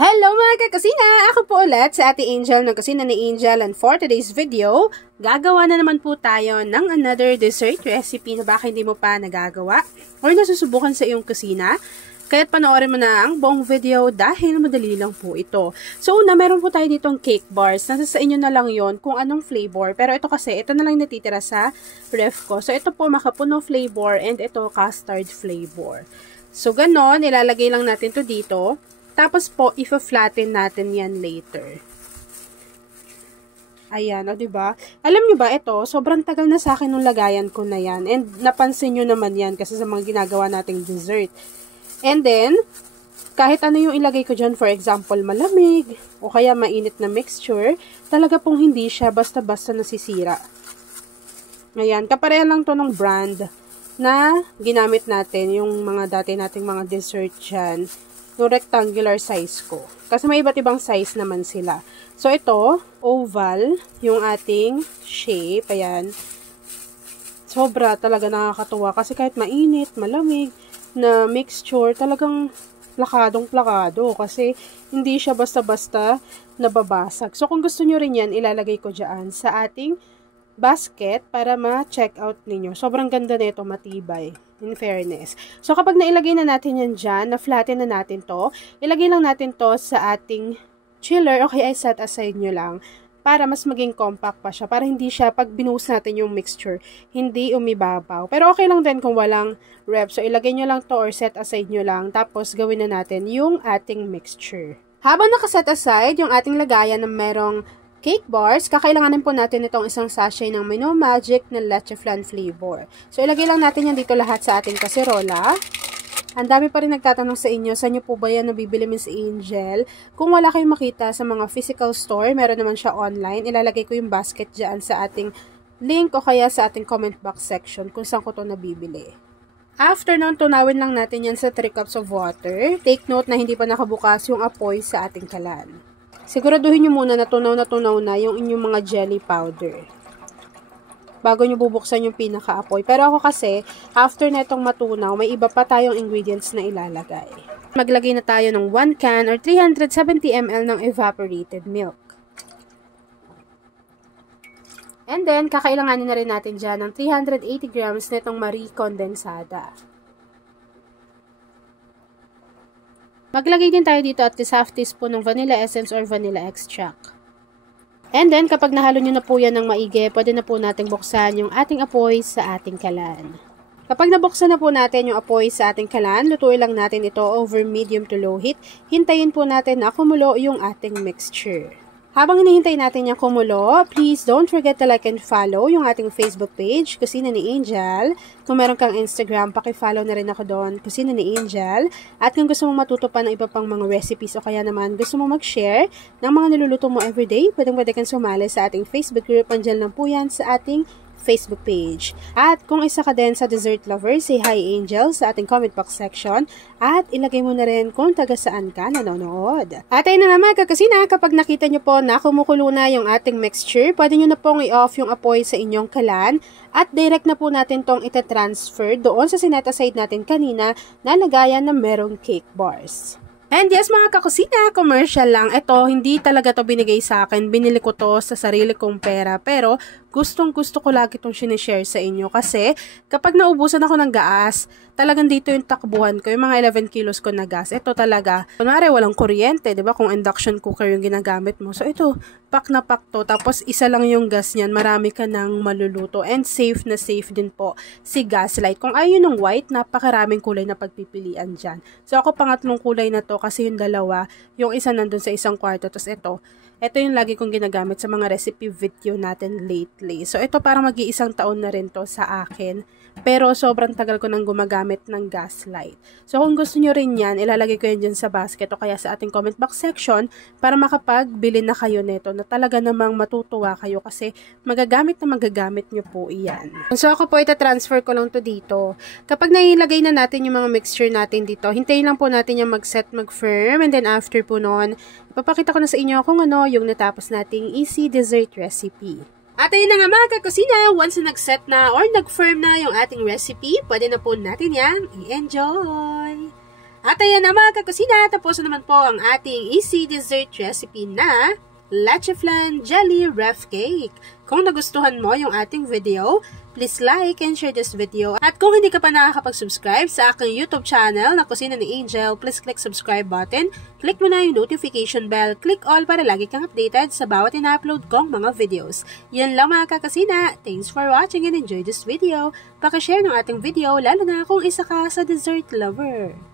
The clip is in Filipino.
Hello mga kakusina! Ako po ulit sa Ate Angel ng Kusina ni Angel, and for today's video, gagawa na naman po tayo ng another dessert recipe na baka hindi mo pa nagagawa or nasusubukan sa iyong kusina. Kaya't panoorin mo na ang buong video dahil madali lang po ito. So una, meron po tayo ditong cake bars. Nasa sa inyo na lang yon kung anong flavor. Pero ito kasi, ito na lang natitira sa ref ko. So ito po makapuno flavor and ito custard flavor. So ganon, ilalagay lang natin to dito. Tapos po, ifa-flatten natin yan later. Ayan, o diba? Alam nyo ba, ito, sobrang tagal na sa akin nung lagayan ko na yan. And napansin nyo naman yan kasi sa mga ginagawa nating dessert. And then, kahit ano yung ilagay ko dyan, for example, malamig, o kaya mainit na mixture, talaga pong hindi siya basta-basta nasisira. Ayan, kapareha lang to ng brand na ginamit natin, yung mga dati nating mga dessert dyan. No rectangular size ko. Kasi may iba't ibang size naman sila. So, ito, oval, yung ating shape. Ayan. Sobra talaga nakakatuwa. Kasi kahit mainit, malamig, na mixture, talagang plakadong-plakado. Kasi hindi siya basta-basta nababasag. So, kung gusto nyo rin yan, ilalagay ko dyan sa ating basket para ma-check out ninyo. Sobrang ganda nito, matibay. In fairness. So, kapag nailagay na natin yan dyan, na-flatten na natin to, ilagay lang natin to sa ating chiller, okay, ay set aside nyo lang, para mas maging compact pa siya, para hindi siya, pag binuhos natin yung mixture, hindi umibabaw. Pero okay lang din kung walang ref. So, ilagay nyo lang to or set aside nyo lang, tapos gawin na natin yung ating mixture. Habang nakaset aside yung ating lagayan na merong cake bars, kakailanganin po natin itong isang sachet ng Mino Magic na leche flan flavor. So, ilagay lang natin yan dito lahat sa ating kaserola. Ang dami pa rin nagtatanong sa inyo, saan nyo po ba yan nabibili Miss Angel? Kung wala kayong makita sa mga physical store, meron naman siya online. Ilalagay ko yung basket dyan sa ating link o kaya sa ating comment box section kung saan ko ito nabibili. After nun, tunawin lang natin yan sa 3 cups of water. Take note na hindi pa nakabukas yung apoy sa ating kalan. Siguraduhin nyo muna na tunaw na yung inyong mga jelly powder bago nyo bubuksan yung pinaka-apoy. Pero ako kasi, after na itong matunaw, may iba pa tayong ingredients na ilalagay. Maglagay na tayo ng 1 can or 370 ml ng evaporated milk. And then, kakailanganin na rin natin dyan ng 380 grams na itong Marie Condensada. Maglagay din tayo dito at least half teaspoon ng vanilla essence or vanilla extract. And then, kapag nahalo nyo na po yan ng maigi, pwede na po natin buksan yung ating apoy sa ating kalan. Kapag nabuksan na po natin yung apoy sa ating kalan, lutuin lang natin ito over medium to low heat. Hintayin po natin na kumulo yung ating mixture. Habang hinihintay natin yung kumulo, please don't forget to like and follow yung ating Facebook page, Kusina ni Angel. Kung meron kang Instagram, paki-follow na rin ako doon, Kusina ni Angel. At kung gusto mong matuto pa ng iba pang mga recipes o kaya naman gusto mong mag-share ng mga niluluto mo everyday, pwede kang sumali sa ating Facebook group. Andyan lang po yan sa ating Facebook page. At kung isa ka din sa dessert lover, say hi Angel sa ating comment box section at ilagay mo na rin kung taga saan ka nanonood. At ayun na nga mga kakusina, kapag nakita nyo po na kumukulo na yung ating mixture, pwede nyo na pong i-off yung apoy sa inyong kalan at direct na po natin tong itatransfer doon sa sinet aside natin kanina na lagayan na merong cake bars. And yes mga kakusina, commercial lang. Ito, hindi talaga to binigay sa akin. Binili ko to sa sarili kong pera. Pero, gustong-gusto ko lagi itong sinishare sa inyo. Kasi, kapag naubusan ako ng gas, talagang dito yung takbuhan ko. Yung mga 11 kilos ko na gas. Ito talaga. Kunwari, walang kuryente. Diba? Kung induction cooker yung ginagamit mo. So, ito, pack na pack to. Tapos, isa lang yung gas niyan. Marami ka nang maluluto. And safe na safe din po si Gaslight. Kung ayaw ng white, napakaraming kulay na pagpipilian dyan. So, ako pangatlong kulay na to. Kasi yung dalawa, yung isa nandun sa isang kwarto. Tapos ito yung lagi kong ginagamit sa mga recipe video natin lately. So ito parang mag-iisang taon na rin to sa akin. Pero sobrang tagal ko nang gumagamit ng Gaslight. So kung gusto nyo rin yan, ilalagay ko yan dyan sa basket o kaya sa ating comment box section para makapagbili na kayo nito na talaga namang matutuwa kayo kasi magagamit nyo po iyan. So ako po itatransfer ko lang to dito. Kapag nailagay na natin yung mga mixture natin dito, hintayin lang po natin yung mag-set, mag-firm, and then after po noon, ipapakita ko na sa inyo kung ano yung natapos nating easy dessert recipe. At ayun na nga mga kakusina, once na nag-set na or nag-firm na yung ating recipe, pwede na po natin yan i-enjoy. At ayan na mga kakusina, tapos naman po ang ating easy dessert recipe na leche flan jelly ref cake. Kung nagustuhan mo yung ating video, please like and share this video. At kung hindi ka pa nakakapag-subscribe sa aking YouTube channel na Kusina ni Angel, please click subscribe button, click mo na yung notification bell, click all para lagi kang updated sa bawat ina-upload kong mga videos. Yan lang mga kakasina. Thanks for watching and enjoy this video. Pakishare ng ating video lalo na kung isa ka sa dessert lover.